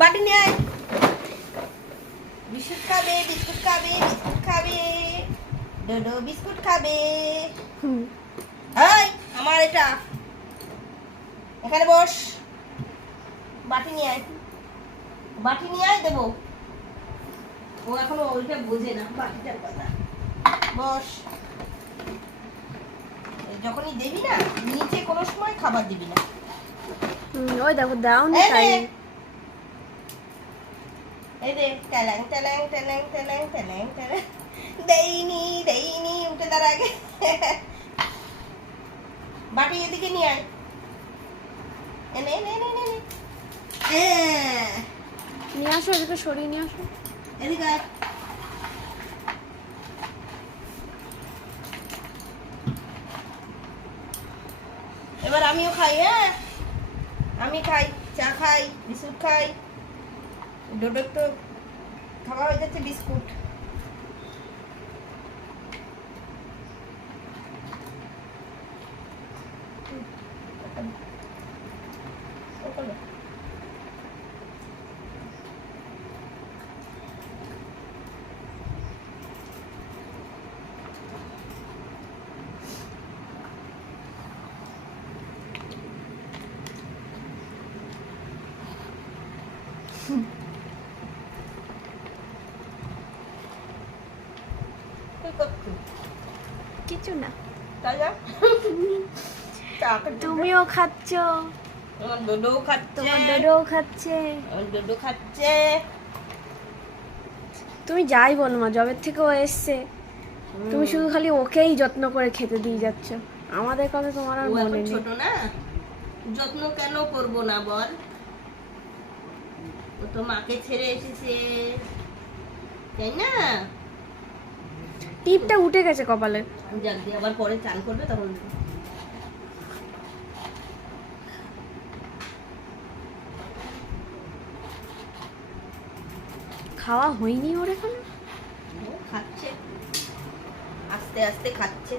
বাটি নিয়ে আয়। বিস্কুট খাবে, বিস্কুট খাবে, বিস্কুট খাবে, ডোডো বিস্কুট খাবে। এই আমার এটা, এখানে বস। বাটি নিয়ে আয়, বাটি নিয়ে আয়, দেবো। ও এখনো ওইটা বোঝে না বাটিটার কথা। বস। যখনই দিবি না নিচে কোনো সময় খাবার দিবি না। ওই দেখো দাও নি খাই। এই দে, টেলেং টেলেং টেলেং টেলেং টেলেং টেলেং। দেইনি দেইনি, উঠে দাঁড়া আগে। বাটি এদিকে নিয়ে আয়। এনে এনে এনে এনে নিয়ে আসো, এদিকে সরিয়ে নিয়ে আসো। এদিকে আয়। এবার আমিও খাই। হ্যাঁ আমি খাই, চা খাই, বিস্কুট খাই। ডোডো একটু খাওয়া হয়ে যাচ্ছে বিস্কুট। কিছু না, তুমিও খাচ্ছ, ডোডো খাচ্ছে, তোমার ডোডো খাচ্ছে, ডোডো খাচ্ছে। তুমি যাই বলো মা, জবের থেকে ও এসছে, তুমি শুধু খালি ওকেই যত্ন করে খেতে দিয়ে যাচ্ছ, আমাদের কথা তোমার আর ও মনে এখন নেই। ছোট না, যত্ন কেন করব না বল? ও তো মাকে ছেড়ে এসেছে, তাই না? টিপটা উঠে গেছে কপালে। যাক দিয়ে আবার পরে চান করবে তখন। খাওয়া হয়নি ওর এখনো? ও খাচ্ছে, আস্তে আস্তে খাচ্ছে।